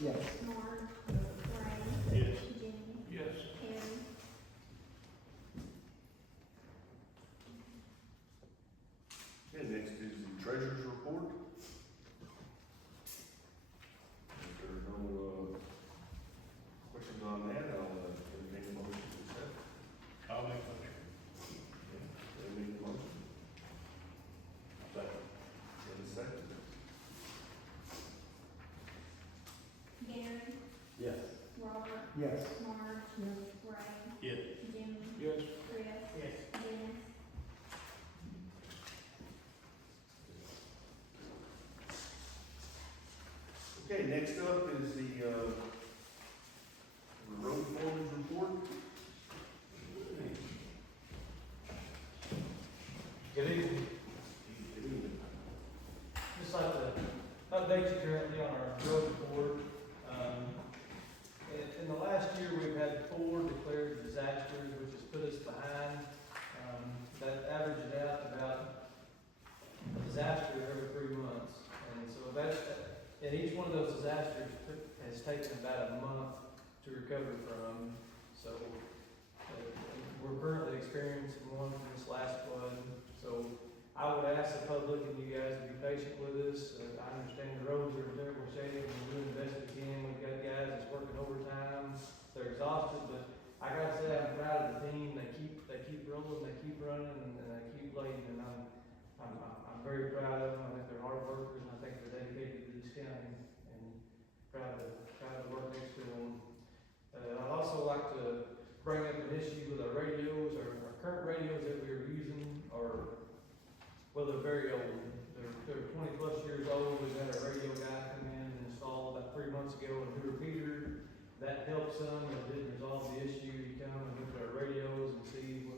Yes. Mark, Ray, Yes. Jimmy, Yes. Harry. Okay, next is the treasurer's report. If there are no, questions on that, I'll, entertain a motion to accept. I'll make a motion. They make the motion. Second. And a second. Gary, Yes. Robert, Yes. Mark, Ray, Yes. Jimmy, Yes. Chris, Yes. Dennis. Okay, next up is the road foreman's report. Good evening. Good evening. Just like to update you currently on our road report. In the last year, we've had 4 declared disasters, which has put us behind. That averages out to about a disaster every 3 months. And so and each one of those disasters has taken about a month to recover from. So we're currently experiencing one from this last flood. So I would ask the public and you guys to be patient with us. I understand the roads are in terrible shape and we're doing the best we can. We've got guys that's working overtime. They're exhausted, but I gotta say I'm proud of the team. They keep rolling, they keep running, and they keep leading. And I'm very proud of them. I think they're hard workers, and I think they're dedicated to this county. And proud of the work they're doing. I'd also like to bring up an issue with our radios. Our current radios that we are using are, well, they're very old. They're 20 plus years old. We've had a radio guy come in and install about 3 months ago a new repeater. That helps some. It didn't resolve the issue. You come and look at our radios and see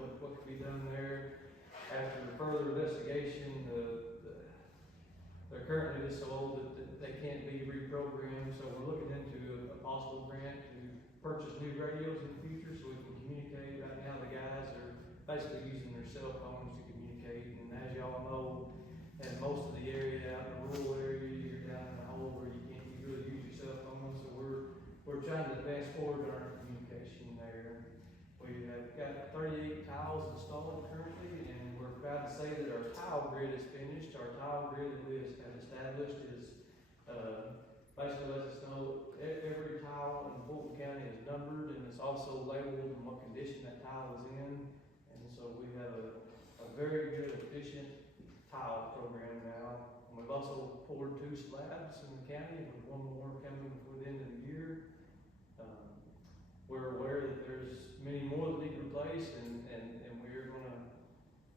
what can be done there. After further investigation, they're currently just so old that they can't be reprogrammed. So we're looking into a possible grant to purchase new radios in the future so we can communicate. Right now, the guys are basically using their cell phones to communicate. And as y'all know, in most of the area, out in the rural area, you're down in a hole where you can't really use your cell phone. So we're trying to advance forward in our communication there. We have got 38 tiles installed currently, and we're proud to say that our tile grid is finished. Our tile grid that we have established is basically lets us know every tile in Fulton County is numbered, and it's also labeled and what condition that tile is in. And so we have a very good, efficient tile program now. And we've also poured 2 slabs in the county, with 1 more coming before the end of the year. We're aware that there's many more that need replaced, and we're gonna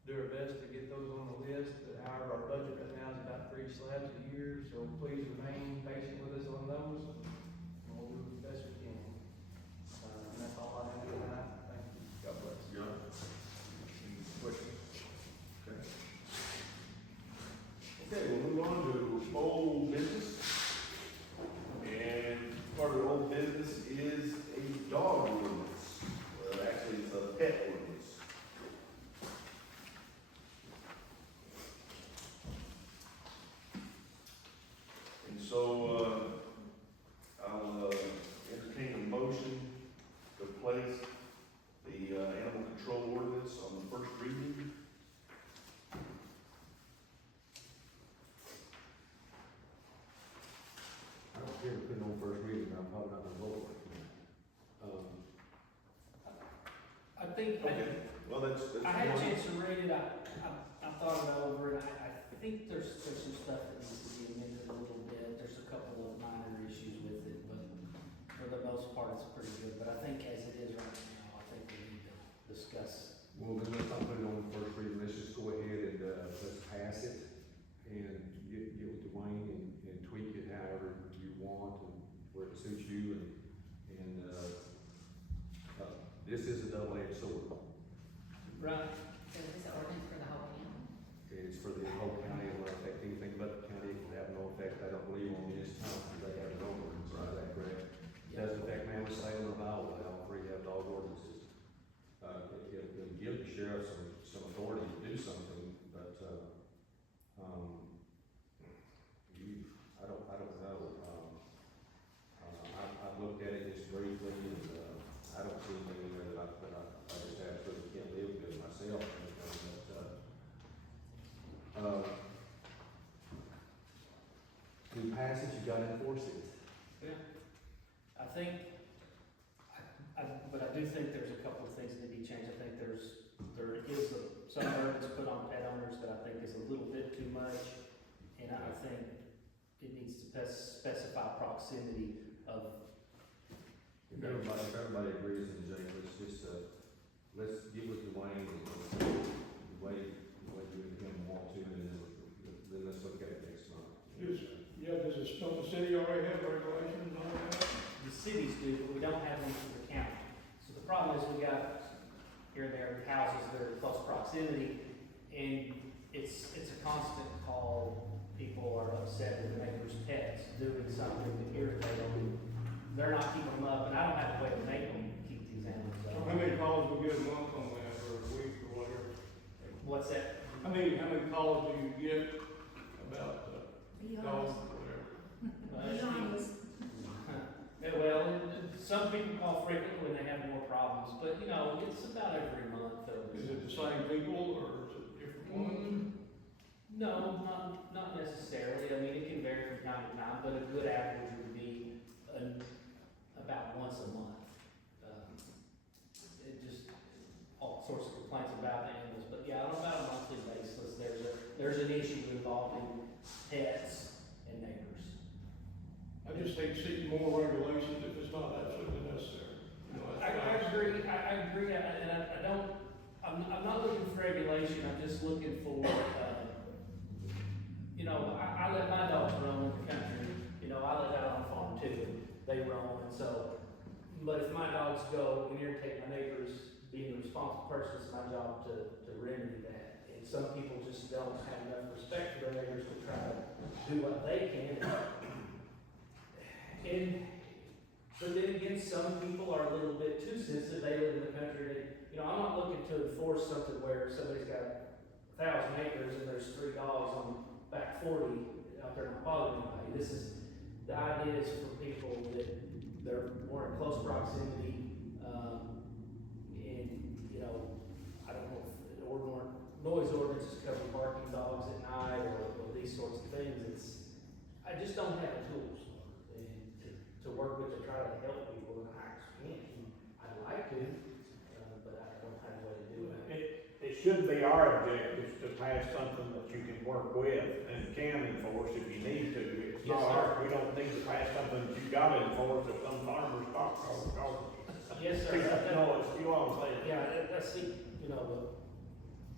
do our best to get those on the list. But however, our budget right now is about 3 slabs a year, so please remain patient with us on those, and we'll do the best we can. And that's all I have tonight. Thank you. God bless. John? Any questions? Okay. Okay, we'll move on to old business. And part of the old business is a dog ordinance. Well, actually, it's a pet ordinance. And so, I'll entertain a motion to place the animal control ordinance on the first reading. I don't care to put it on first reading, I'm probably not gonna vote for it. I think, Okay, well, that's. I had a chance to read it, I thought it over, and I think there's some stuff that needs to be amended a little bit. There's a couple of minor issues with it, but for the most part, it's pretty good. But I think as it is right now, I think we need to discuss. Well, then let's not put it on the first reading, let's just go ahead and, let's pass it and get with Dwayne and tweak it however you want and where it suits you and this is a double-edged sword. Right. So is this an ordinance for the whole county? It's for the whole county, it won't affect anything but the county, it will have no effect, I don't believe, on municipalities, they have their own ordinance, is that correct? It doesn't affect Mammoth, Salem, or Viola, all 3 have dog ordinances. It'll give the sheriff some authority to do something, but, I don't know, gotta enforce it. I think, but I do think there's a couple of things that need to be changed. I think there is some burdens put on pet owners that I think is a little bit too much. And I think it needs to specify proximity of. If everybody agrees, then Jay, let's get with Dwayne and the way you and him want to, and then let's look at it next month. Does the city already have regulations on that? The cities do, but we don't have them for the county. So the problem is we got here and there houses that are in close proximity, and it's a constant call. People are upset with their neighbors' pets doing something to irritate them. They're not keeping them up, and I don't have a way to make them keep these animals So up. how many calls we get a month on that, or a week, or whatever? What's that? How many calls do you get about Be dogs, honest. or whatever? Be honest. Well, some people call frequently when they have more problems, but you know, it's about every month. Is it the same people, or is it different ones? No, not necessarily. I mean, it can vary from time to time, but a good average would be about once a month. It just, all sorts of complaints about the animals, but yeah, on about a monthly basis, there's an issue involving pets and neighbors. I just hate to see more regulations if it's not absolutely necessary. You know, I agree, and I don't, I'm not looking for regulation, I'm just looking for, you know, I let my dogs roam in the country, you know, I live out on a farm too, they roam, and so, but if my dogs go and irritate my neighbors, being a responsible person, it's my job to remedy that. And some people just don't have enough respect for their neighbors to try to do what they can. But then again, some people are a little bit too sensitive, they live in the country, and, you know, I'm not looking to enforce something where somebody's got 1,000 acres and there's 3 dogs on back 40 out there not bothering anybody. The idea is for people that they're more in close proximity, and, you know, I don't know if noise ordinances cover barking dogs at night or these sorts of things. I just don't have the tools to work with to try to help people, and I can't. I'd like to, but I don't have a way to do it. It should be our objective to pass something that you can work with and can enforce if you need to. It's Yes, not sir. our, we don't need to pass something that you gotta enforce if some farmers stop. Yes, sir. No, it's, you know what I'm saying? Yeah, that's the, you know, the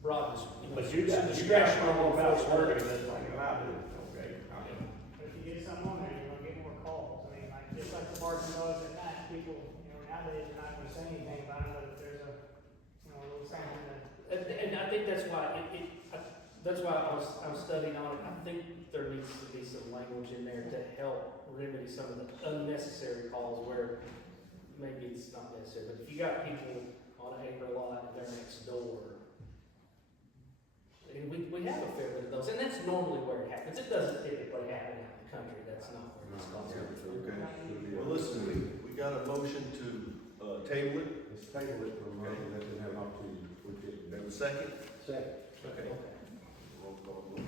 broad, But you got discretion more on about enforcement. working this thing than I do, okay? But if you get something on there, you're gonna get more calls. I mean, like, just like the barking dogs at night, people, you know, nowadays are not gonna say anything about it, but if there's a, you know, a little something that. And I think that's why that's why I was studying on it. I think there needs to be some language in there to help remedy some of the unnecessary calls where maybe it's not necessary. But if you got people on an acre lot and they're next door, and we have a fair bit of those, and that's normally where it happens. It doesn't typically happen out in the country. That's not where it's concentrated. Okay. Well, listen, we got a motion to, table it. Let's table it for a month and let them have an opportunity to look at it. Have a second? Second. Okay. Okay. Roll call vote.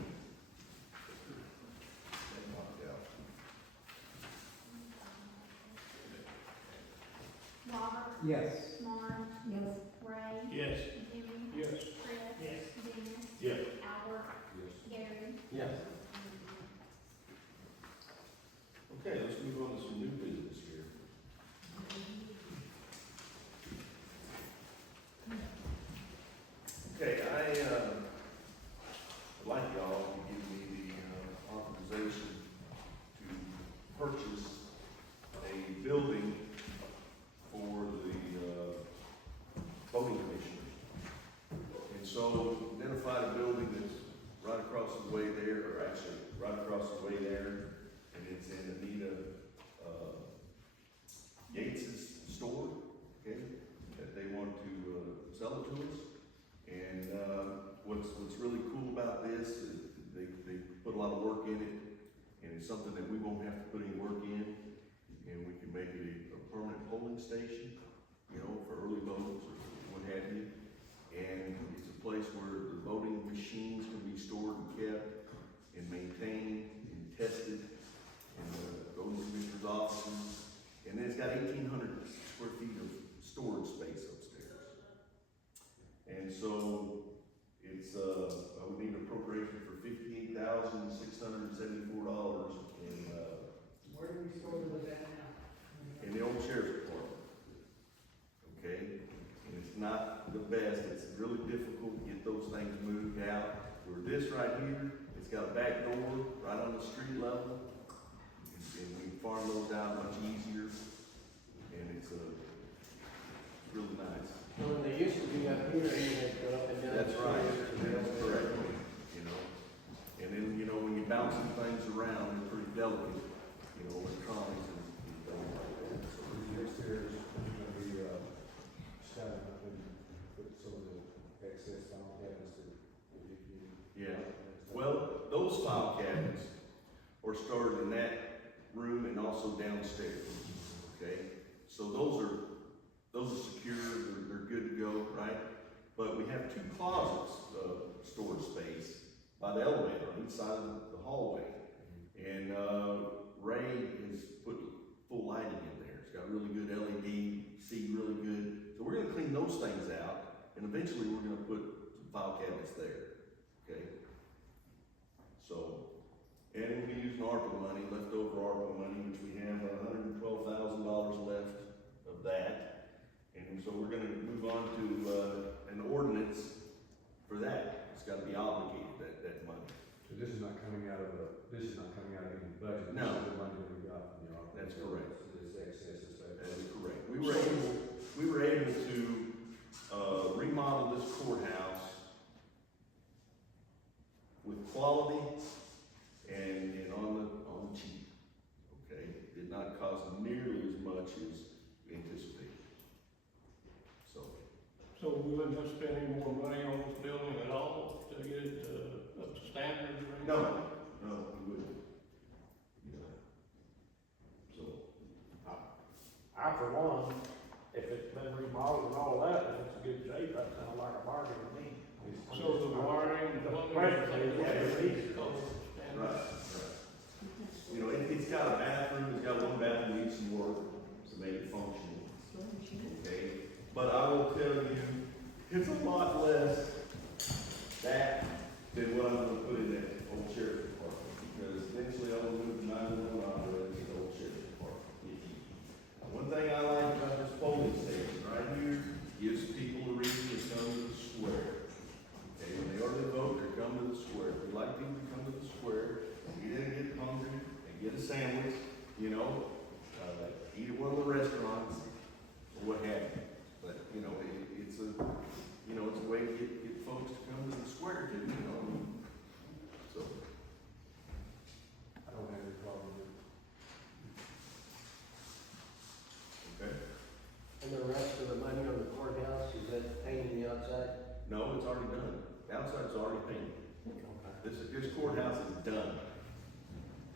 Robert, Yes. Mark. Yes. Ray. Yes. Jimmy. Yes. Chris. Yes. Dennis. Yes. Albert. Yes. Gary. Yes. Okay, let's move on to some new business here. Okay, I'd like y'all to give me the authorization to purchase a building for the voting commissioners. And so identified a building that's right across the way there, or actually right across the way there, and it's in Anita Yates's store, okay, that they want to sell it to us. And what's really cool about this is they put a lot of work in it, and it's something that we won't have to put any work in, and we can make it a permanent polling station, you know, for early votes or what have you. And it's a place where the voting machines can be stored and kept and maintained and tested. And got 1,800 square feet of storage space upstairs. And so, it's, we need appropriation for $58,674 Where do we store those at now? in the old sheriff's department. Okay, and it's not the best, it's really difficult to get those things moved out. Where this right here, it's got a back door right on the street level, and we can farm those out much easier, and it's really nice. Well, they used to be up here, and they'd go up and down. That's right, that's correct, you know. And then, you know, when you're bouncing things around, they're pretty delicate, you know, electronics and things like that. So, Your stairs, gonna be, standing up and put some of the excess file cabinets that if you. yeah, well, those file cabinets are stored in that room and also downstairs, okay? So those are secure, they're good to go, right? But we have 2 closets of storage space by the elevator on each side of the hallway. And, Ray has put full lighting in there. It's got really good LED, see really good. So we're gonna clean those things out, and eventually we're gonna put some file cabinets there, okay? So, and we'll be using ARPA money, leftover ARPA money, which we have $112,000 left of that. And so we're gonna move on to, an ordinance for that. It's gotta be obligated, that money. So this is not coming out of any budget? No. This is the money that we got from the ARPA. That's correct. So this excess is that. That is correct. We were able to, remodel this courthouse with quality and on the cheap, okay? Did not cost nearly as much as anticipated. So we wouldn't have spent any more money on this building at all to get it, up to standard or anything? No, we wouldn't. Yeah. So, I, for one, if it's been remodeled and all that, if it's in good shape, that sounds like a bargain to me. So the wiring, the plumbing, Presently, everything, yeah, it needs to go. right. You know, it's got a bathroom, it's got one bathroom that needs some work to make it functional. Okay, but I will tell you, it's a lot less that than what I'm gonna put in that old sheriff's department, because eventually I will move the 911 operator to the old sheriff's department. One thing I like about this polling station right here gives people a reason to come to the square. Okay, when they already vote, they come to the square. If you like people to come to the square, get in and get hungry and get a sandwich, you know, eat at one of the restaurants or what have you. But, you know, it's a way to get folks to come to the square too, you know. So, I don't have any problem with it. okay. And the rest of the money on the courthouse, is that painting the outside? No, it's already done. The outside's already painted. Okay. This courthouse is done.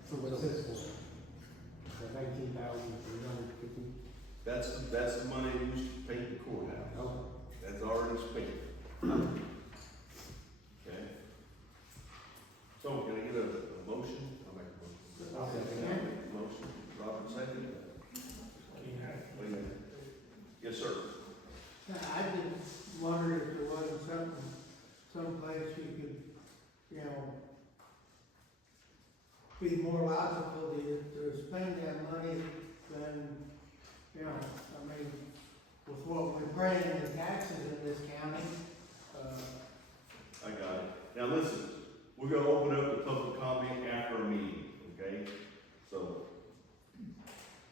So what's this for? The 19,350? That's the money used to paint the courthouse. That's already spent. Okay? So, can I get a motion? I'll make a motion. Motion, Robert second. Wait a minute. Yes, sir. I just wondered if there wasn't someplace you could, you know, be more logical to spend that money than, you know, I mean, with what we're paying in taxes in this county, I got it. Now listen, we're gonna open up the public comment after our meeting, okay? So,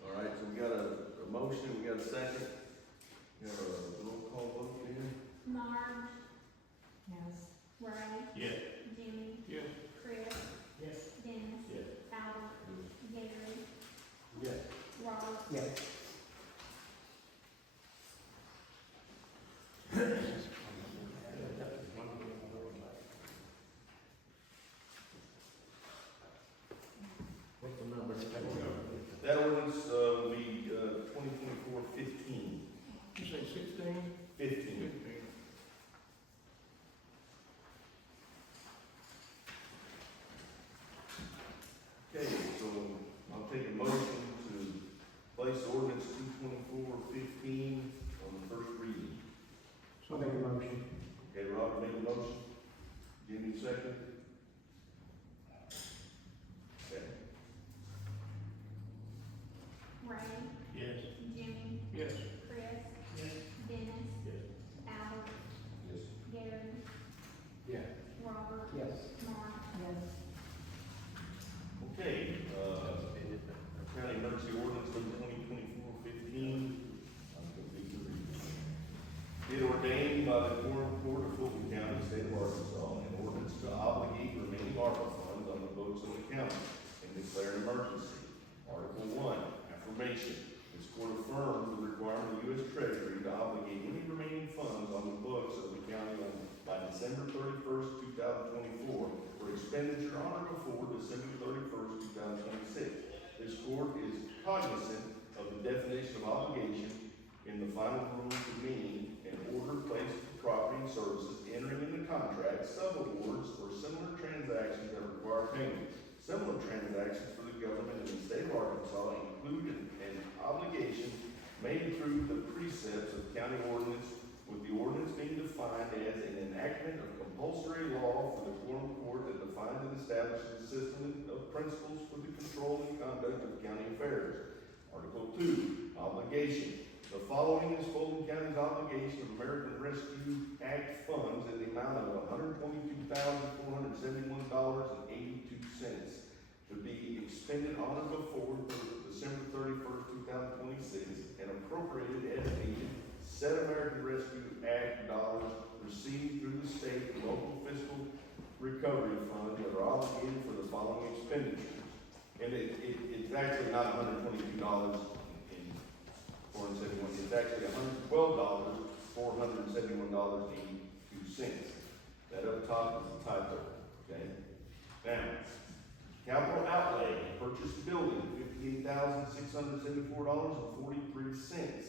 all right, so we got a motion, we got a second. We have a roll call vote here. Marge, Yes. Ray, Yes. Jimmy, Yes. Chris, Yes. Dennis, Yes. Albert, Gary, Yes. Rob, yes. make a motion. Okay, Robert made a motion. Jimmy second. Okay. Ray, Yes. Jimmy, Yes. Chris, Yes. Dennis, Yes. Albert, Yes. Gary, Yeah. Robert, Yes. Mark. Okay, county emergency ordinance number 2024-15. It ordained by the Quorum Court of Fulton County, state of Arkansas, an ordinance to obligate remaining ARPA funds on the books of the county and declare an emergency. Article 1, affirmation. This court affirms the requirement of the U.S. Treasury to obligate any remaining funds on the books of the county by December 31st, 2024 for expenditure on or before December 31st, 2026. This court is cognizant of the definition of obligation in the final rule of meaning and order placed for property and services entering into contracts, subawards, or similar transactions that require payment. Similar transactions for the government in the state of Arkansas include an obligation made through the precepts of county ordinance, with the ordinance being defined as an enactment of compulsory law for the Quorum Court that defines and establishes a system of principles for the control and conduct of county affairs. Article 2, obligation. The following is Fulton County's obligation of American Rescue Act funds in the amount of $122,471.82 to be expended on or before December 31st, 2026 and appropriated as needed. Said American Rescue Act dollars received through the state and local fiscal recovery fund that are obligated for the following expenditures. And it's actually not $122 in 471, it's actually $112,471.82. That up top is the typo, okay? Now, capital outlay, purchase building, $58,674.43.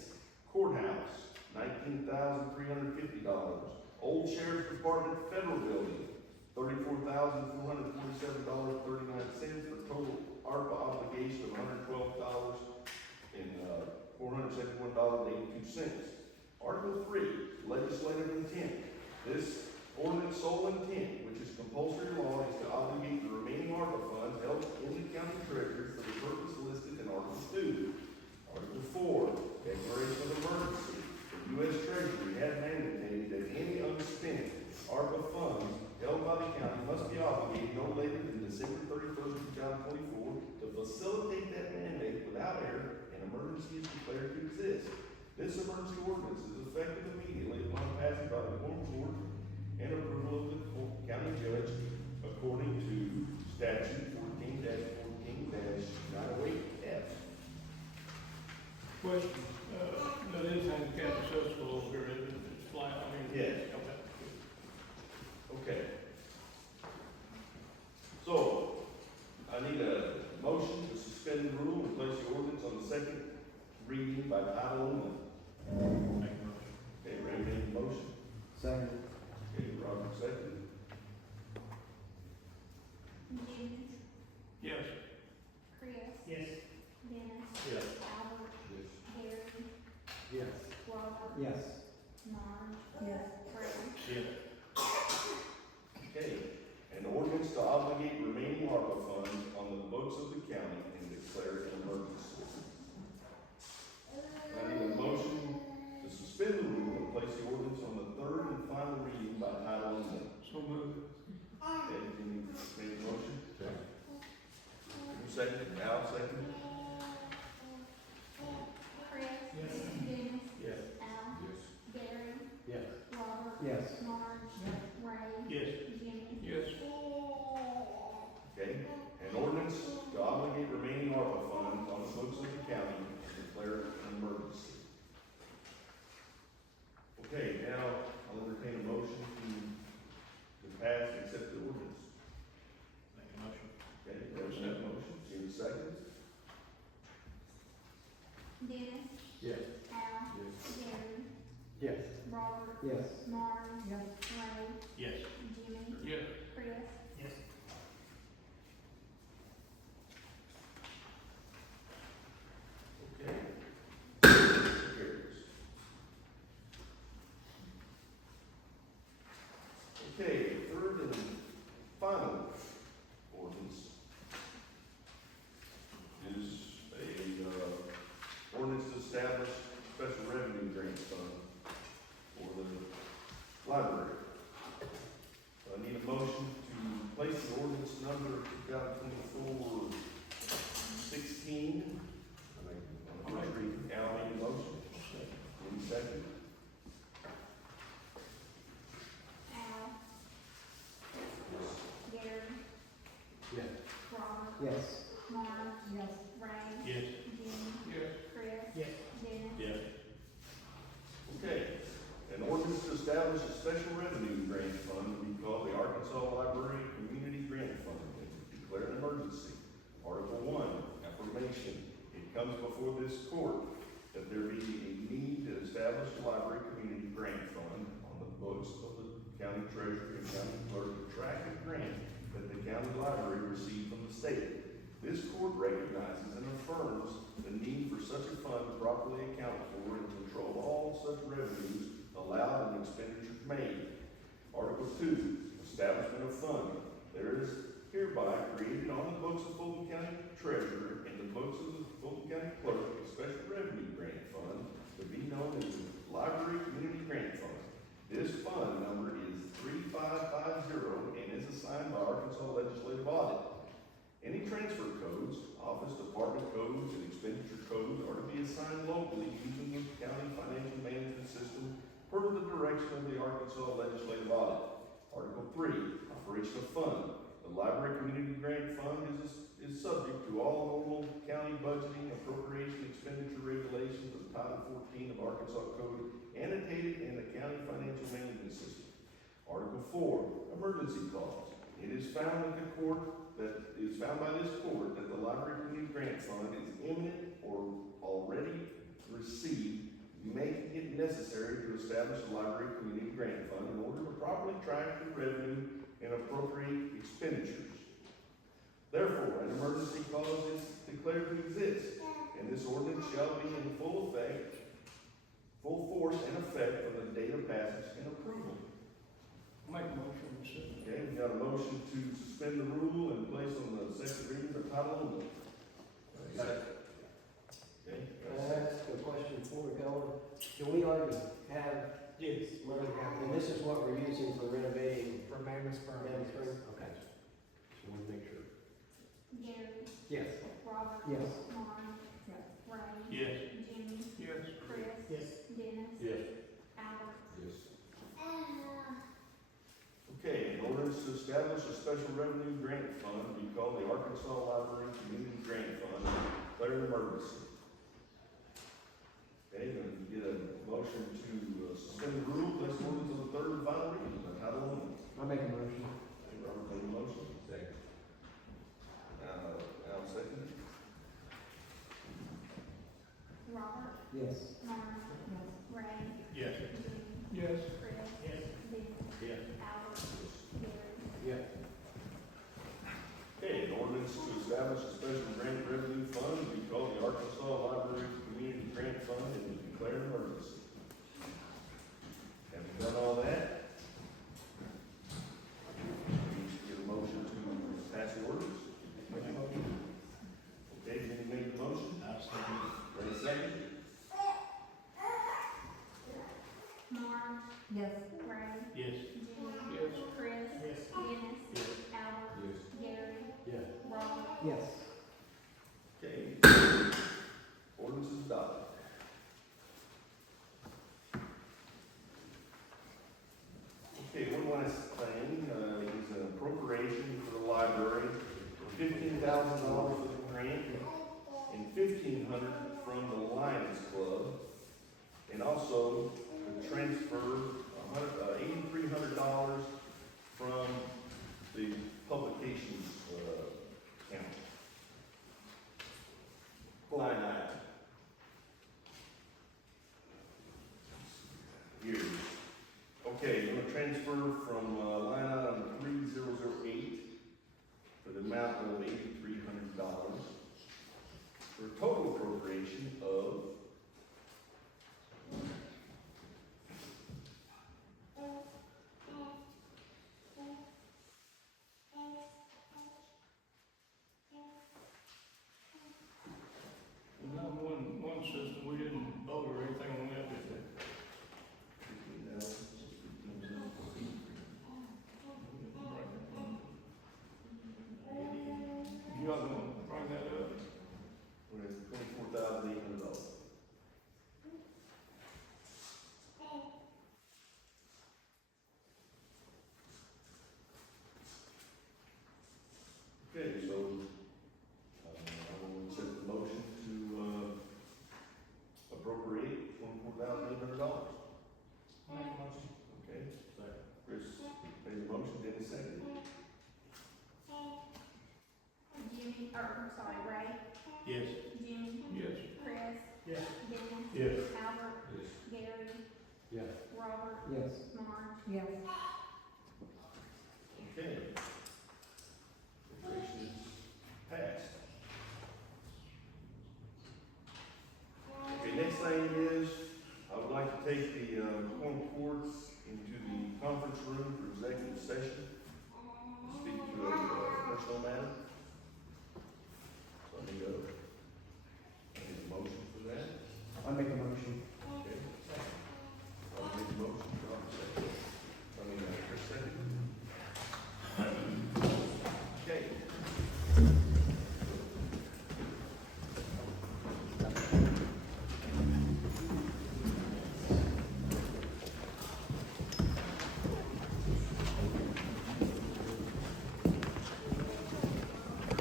Courthouse, $19,350. Old Sheriff's Department Federal Building, $34,447.39 for total ARPA obligation of $112,471.82. Article 3, legislative intent. This ordinance sole intent, which is compulsory law, is to obligate the remaining ARPA funds held in the county treasury for the purpose listed in Article 2. Article 4, declaration of emergency. The U.S. Treasury has mandated that any unspent ARPA funds held by the county must be obligated no later than December 31st, 2024. To facilitate that mandate without error, an emergency is declared to exist. This emergency ordinance is effective immediately upon passage by the Quorum Court and approval of the county judge according to statute 14-14-908F. Question, that is handicap accessible over here, isn't it? It's flat, I mean. Yes. Okay. Okay. So, I need a motion to suspend the rule and place the ordinance on the second reading by title only. Make a motion. Okay, Ray made the motion. Second. Okay, Robert seconded. Jimmy, Yes. Chris, Yes. Dennis, Yes. Albert, Yes. Gary, Yes. Robert, Yes. Mark. Ray. Yes. Okay, an ordinance to obligate remaining ARPA funds on the books of the county and declare an emergency. I need a motion to suspend the rule and place the ordinance on the third and final reading by title only. So moved. Okay, Jimmy made the motion. Okay. Who seconded? Al seconded. Chris. Yes. Dennis. Yes. Al. Yes. Gary, Yes. Robert. Yes. Mark. Ray. Yes. Jimmy. Yes. Okay, an ordinance to obligate remaining ARPA funds on the books of the county and declare an emergency. Okay, now I'll entertain a motion to pass and accept the ordinance. Make a motion. Okay, there's that motion, Jimmy seconds. Dennis. Yes. Al. Yes. Gary, Yes. Robert, Yes. Mark. Ray. Yes. Jimmy. Yes. Chris. Yes. Okay. Carries. Okay, third and final ordinance is a ordinance to establish special revenue grant fund for the library. So I need a motion to place the ordinance number 2024-16 on first reading. Al, need a motion? Any second? Al. Gary. Yes. Robert. Yes. Mark. Yes. Ray. Yes. Jimmy. Yes. Chris. Yes. Dennis. Yes. Okay, an ordinance to establish a special revenue grant fund to be called the Arkansas Library Community Grant Fund and declare an emergency. Article 1, affirmation. It comes before this court that there be a need to establish a library community grant fund on the books of the county treasurer and county clerk to track a grant that the county library received from the state. This court recognizes and affirms the need for such a fund to properly account for and control all such revenues allowed and expenditures made. Article 2, establishment of fund. There is hereby created on the books of Fulton County Treasurer and the books of the Fulton County Clerk a special revenue grant fund to be known as the Library Community Grant Fund. This fund number is 3550 and is assigned by Arkansas Legislative Audit. Any transfer codes, office department codes, and expenditure codes are to be assigned locally using the county financial management system per the direction of the Arkansas Legislative Audit. Article 3, operation of fund. The Library Community Grant Fund is subject to all normal county budgeting, appropriation, expenditure regulations of Title 14 of Arkansas Code annotated in the county financial management system. Article 4, emergency clause. It is found by this court that the Library Community Grant Fund is imminent or already received, making it necessary to establish a Library Community Grant Fund in order to properly track the revenue and appropriate expenditures. Therefore, an emergency clause is declared to exist, and this ordinance shall be in full force and effect from the date of passage and approval. Make a motion to suspend. Okay, we got a motion to suspend the rule and place on the second reading by title only. Okay. Can I ask a question before we go on? Do we already have Yes. money, and this is what we're using for renovating For Mammoth Spring. Mammoth Spring? Okay. Just want to make sure. Gary. Yes. Robert. Yes. Mark. Yes. Ray. Yes. Jimmy. Yes. Chris. Yes. Dennis. Yes. Albert. Yes. Okay, in order to establish a special revenue grant fund to be called the Arkansas Library Community Grant Fund, declare an emergency. Okay, then you get a motion to suspend the rule, place ordinance on the third and final reading by title only. I'll make a motion. Okay, Robert made a motion. Second. Al seconded. Robert. Yes. Mark. Yes. Ray. Yes. Jimmy. Yes. Chris. Yes. Dennis. Yes. Albert. Gary. Yeah. Okay, an ordinance to establish a special grant revenue fund to be called the Arkansas Library Community Grant Fund and to declare an emergency. Have you done all that? We need to get a motion to pass the orders. Make a motion. Okay, Jenny made the motion. I'll second. Ready, second? Mark. Yes. Ray. Yes. Jimmy. Yes. Chris. Yes. Dennis. Yes. Albert. Yes. Gary. Yeah. Robert. Yes. Okay. Ordinance is adopted. Okay, one last thing, is an appropriation for the library for $15,000 for the grant and $1,500 from the Lions Club, and also to transfer $8,300 from the publications account. Line item. Here. Okay, you're gonna transfer from line item 3008 for the amount of $8,300 for a total appropriation of Ray, Yes. Jimmy, Yes. Chris, Yeah. Dennis, Yes. Albert, Yes. Gary, Yeah. Robert, Yes. Marge. Yes. Okay. Appropriation is passed. Okay, next thing is, I would like to take the, Quorum Courts into the conference room for executive session.